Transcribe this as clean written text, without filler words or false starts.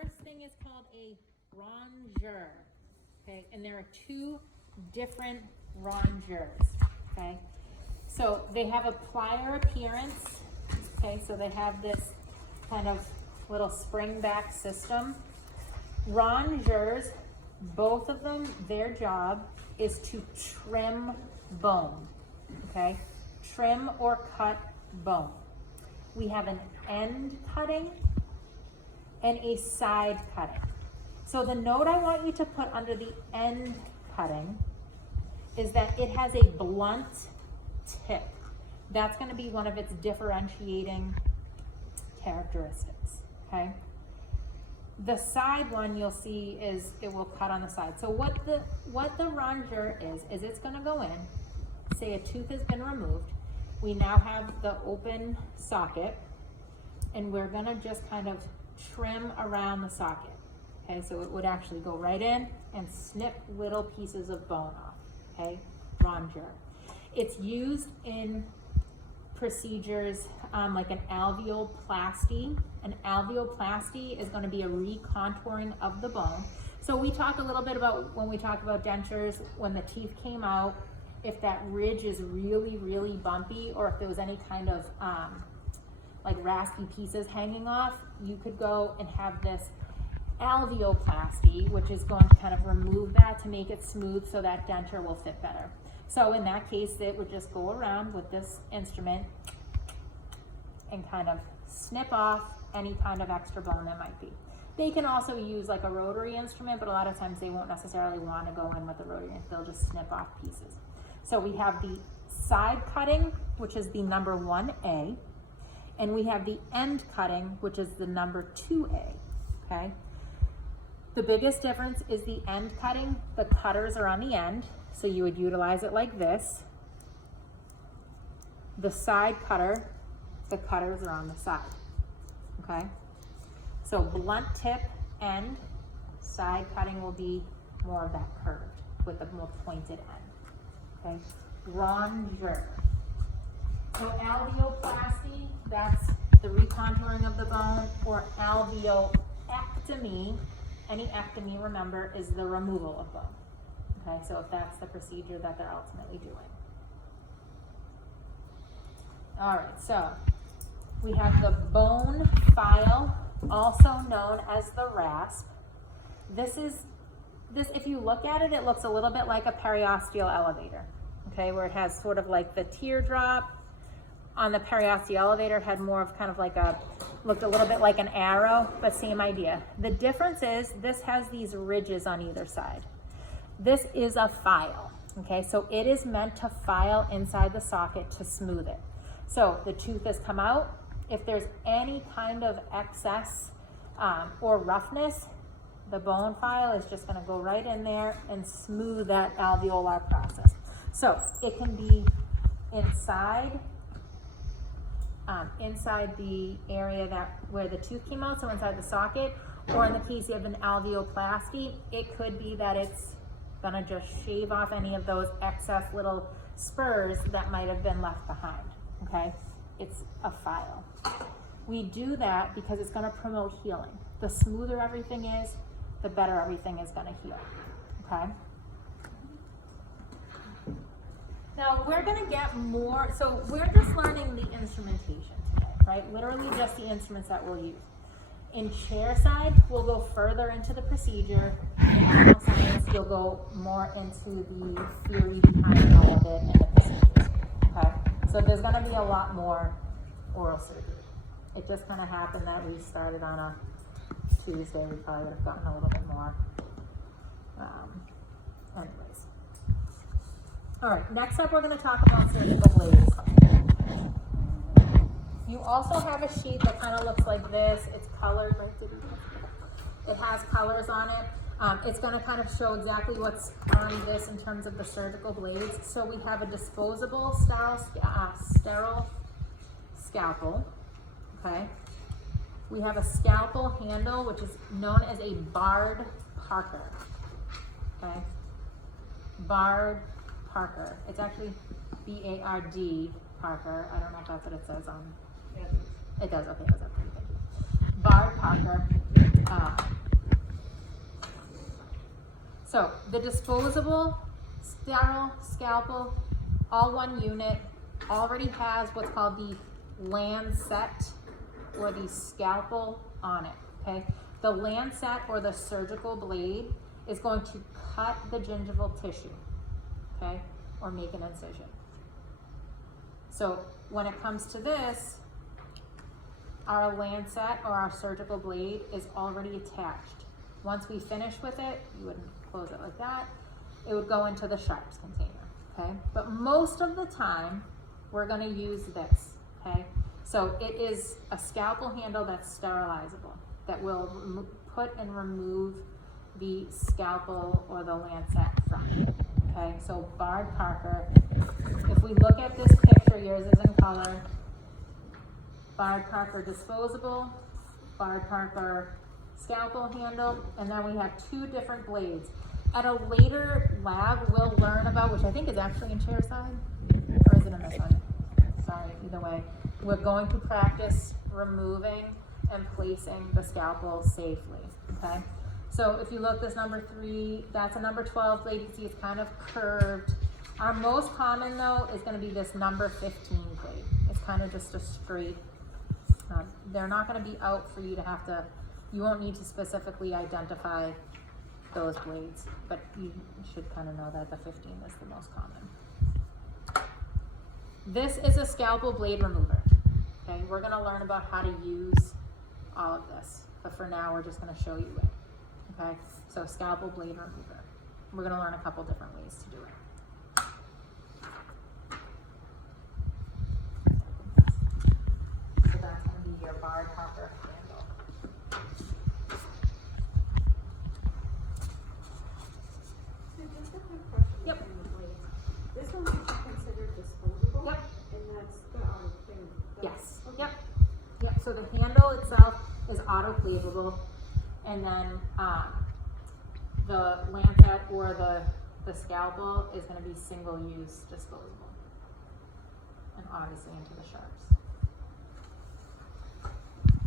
first thing is called a rongeur, okay? And there are two different rongeurs, okay? So they have a plier appearance, okay? So they have this kind of little spring back system. Rongeurs, both of them, their job is to trim bone, okay? Trim or cut bone. We have an end cutting and a side cutting. So the note I want you to put under the end cutting is that it has a blunt tip. That's going to be one of its differentiating characteristics, okay? The side one you'll see is it will cut on the side. So what the rongeur is it's going to go in, say a tooth has been removed. We now have the open socket, and we're going to just kind of trim around the socket. Okay, so it would actually go right in and snip little pieces of bone off. Okay, rongeur. It's used in procedures like an alveoplasty. An alveoplasty is going to be a recontouring of the bone. So we talked a little bit about, when we talked about dentures, when the teeth came out, if that ridge is really, really bumpy, or if there was any kind of like raspy pieces hanging off, you could go and have this alveoplasty, which is going to kind of remove that to make it smooth so that denture will fit better. So in that case, it would just go around with this instrument and kind of snip off any kind of extra bone that might be. They can also use like a rotary instrument, but a lot of times they won't necessarily want to go in with the rotary, they'll just snip off pieces. So we have the side cutting, which is the number 1A, and we have the end cutting, which is the number 2A, okay? The biggest difference is the end cutting. The cutters are on the end, so you would utilize it like this. The side cutter, the cutters are on the side, okay? So blunt tip end, side cutting will be more of that curved with the more pointed end. Okay, rongeur. So alveoplasty, that's the recontouring of the bone, or alveoectomy. Any ectomy, remember, is the removal of bone. Okay, so if that's the procedure that they're ultimately doing. All right, so we have the bone file, also known as the rasp. This, if you look at it, it looks a little bit like a periosteal elevator, okay, where it has sort of like the teardrop. On the periosteal elevator, it had more of kind of like looked a little bit like an arrow, but same idea. The difference is this has these ridges on either side. This is a file, okay, so it is meant to file inside the socket to smooth it. So the tooth has come out. If there's any kind of excess or roughness, the bone file is just going to go right in there and smooth that alveolar process. So it can be inside the area where the tooth came out, so inside the socket, or in the case of an alveoplasty, it could be that it's going to just shave off any of those excess little spurs that might have been left behind. Okay, it's a file. We do that because it's going to promote healing. The smoother everything is, the better everything is going to heal, okay? Now we're going to get more, so we're just learning the instrumentation today, right? Literally just the instruments that we'll use. In chair side, we'll go further into the procedure. In animal science, you'll go more into the theory behind all of it and the procedures, okay? So there's going to be a lot more oral surgery. It just kind of happened that we started on a Tuesday. We probably would have gotten a little bit more. Anyways. All right, next up we're going to talk about surgical blades. You also have a sheet that kind of looks like this. It's colored. It has colors on it. It's going to kind of show exactly what's on this in terms of the surgical blades. So we have a disposable sterile scalpel. Okay. We have a scalpel handle, which is known as a Bard Parker. Okay. Bard Parker. It's actually B-A-R-D Parker. I don't know if that's what it says on. It does. Okay, that's pretty good. Bard Parker. So the disposable sterile scalpel, all one unit, already has what's called the lancet or the scalpel on it, okay? The lancet or the surgical blade is going to cut the gingival tissue, okay? Or make an incision. So when it comes to this, our lancet or our surgical blade is already attached. Once we finish with it, you wouldn't close it like that, it would go into the sharps container, okay? But most of the time, we're gonna use this, okay? So it is a scalpel handle that's sterilizable, that will put and remove the scalpel or the lancet from it, okay? So Bard Parker, if we look at this picture, yours is in color, Bard Parker disposable, Bard Parker scalpel handle, and then we have two different blades. At a later lab, we'll learn about, which I think is actually in chairside, or is it in this one? Sorry, either way. We're going to practice removing and placing the scalpel safely, okay? So if you look, this number 3, that's a number 12 blade. You can see it's kind of curved. Our most common though is gonna be this number 15 blade. It's kind of just a straight, they're not gonna be out for you to have to, you won't need to specifically identify those blades, but you should kind of know that the 15 is the most common. This is a scalpel blade remover, okay? We're gonna learn about how to use all of this, but for now we're just gonna show you it, okay? So scalpel blade remover. We're gonna learn a couple different ways to do it. So that's gonna be your Bard Parker handle. Just a quick question. Yep. on the blades. This one would be considered disposable? Yep. And that's the thing. Yes, yep, yep, so the handle itself is autoclavable, and then, the lancet or the scalpel is gonna be single-use disposable. And obviously into the sharps.